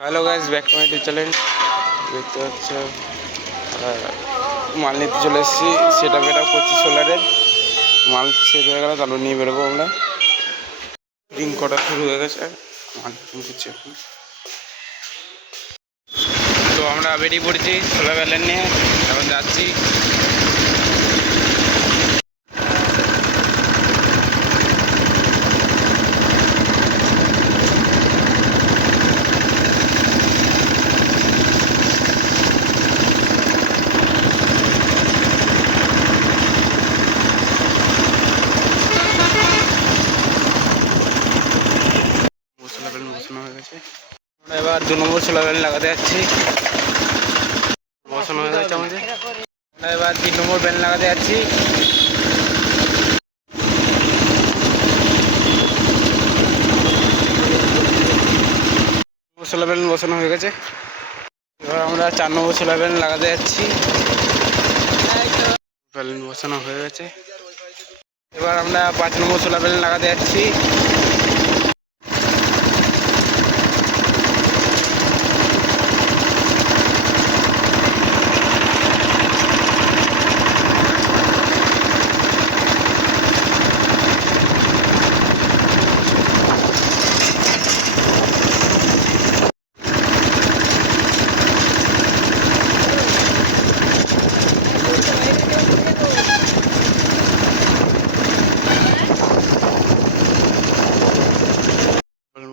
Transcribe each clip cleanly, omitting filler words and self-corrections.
Hello guys, back to my YouTube channel. দেখতে পাচ্ছ মাল নিতে চলে এসেছি। সেটা করছি সোলারের মাল সেট হয়ে গেলে তাহলে নিয়ে বেরোবো আমরা। রিং করা শুরু হয়ে গেছে, মাল ফিটিং করছি এখন। তো আমরা বেরিয়ে পড়েছি সোলার প্যানেল নিয়ে, এখন যাচ্ছি। সোলার প্যানেল বসানো হয়ে গেছে, আমরা এবার 2 নম্বর সোলার প্যানেল লাগাতে যাচ্ছি। বসানো হয়ে গেছে আমাদের, আমরা এবার 3 নম্বর প্যানেল লাগাতে যাচ্ছি। সোলার প্যানেল বসানো হয়ে গেছে, এবার আমরা 4 নম্বর সোলার প্যানেল লাগাতে যাচ্ছি। প্যানেল বসানো হয়ে গেছে, এবার আমরা 5 নম্বর সোলার প্যানেল লাগাতে যাচ্ছি।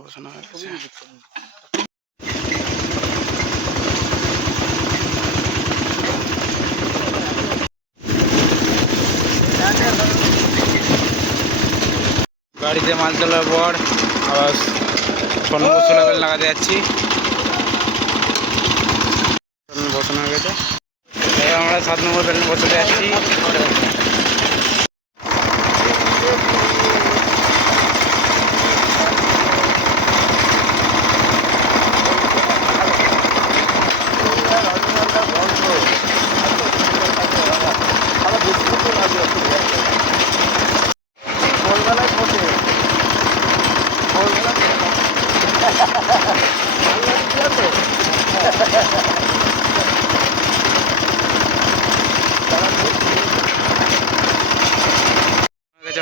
বসানো হয়ে গেছে, গাড়িতে মাল তোলার পর আবার 6 নম্বর সোলার প্যানেল লাগাতে যাচ্ছি। বসানো হয়ে গেছে, এবার আমরা 7 নম্বর প্যানেল বসাতে যাচ্ছি।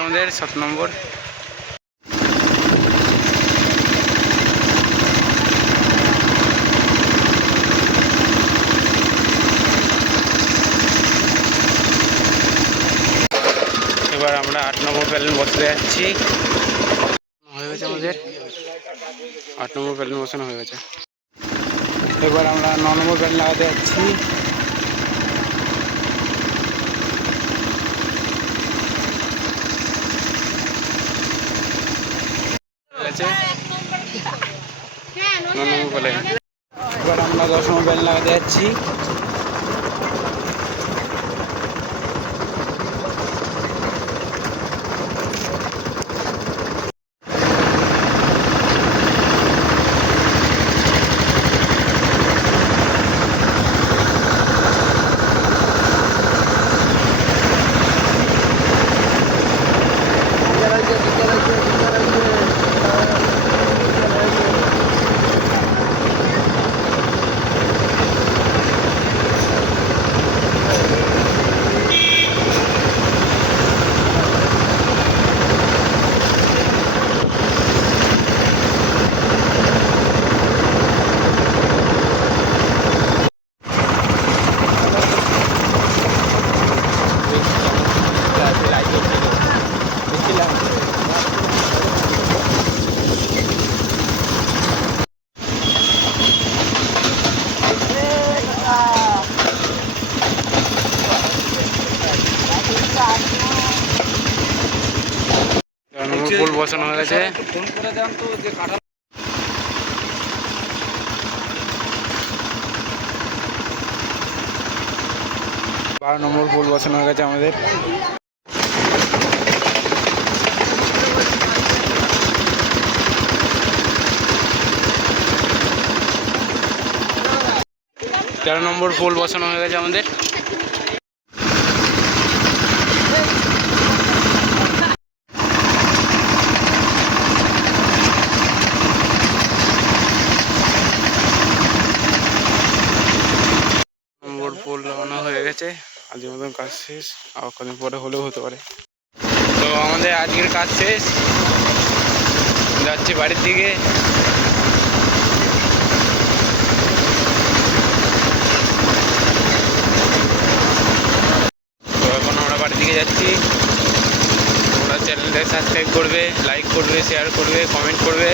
আমাদের 7 নম্বর, এবার আমরা 8 নম্বর প্যানেল বসাতে যাচ্ছি। হয়ে গেছে আমাদের 8 নম্বর প্যানেল বসানো হয়ে গেছে, এবার আমরা 9 নম্বর প্যানেল লাগাতে যাচ্ছি। এবার আমরা 10 নম্বর প্যানেল লাগাতে যাচ্ছি। পোল বসানো হয়ে গেছে, 12 নম্বর পোল বসানো হয়ে গেছে আমাদের। 13 নম্বর পোল বসানো হয়ে গেছে আমাদের। গেছে, আজকের মতন কাজ শেষ, আর কদিন পরে হলেও হতে পারে। তো আমাদের আজকের কাজ শেষ, যাচ্ছি বাড়ির দিকে। তো এখন আমরা বাড়ির দিকে যাচ্ছি। তোমরা চ্যানেলটা সাবস্ক্রাইব করবে, লাইক করবে, শেয়ার করবে, কমেন্ট করবে।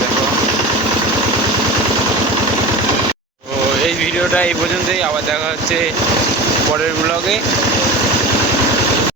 দেখো, তো এই ভিডিওটা এই পর্যন্তই, আবার দেখা হচ্ছে পরের ব্লগে।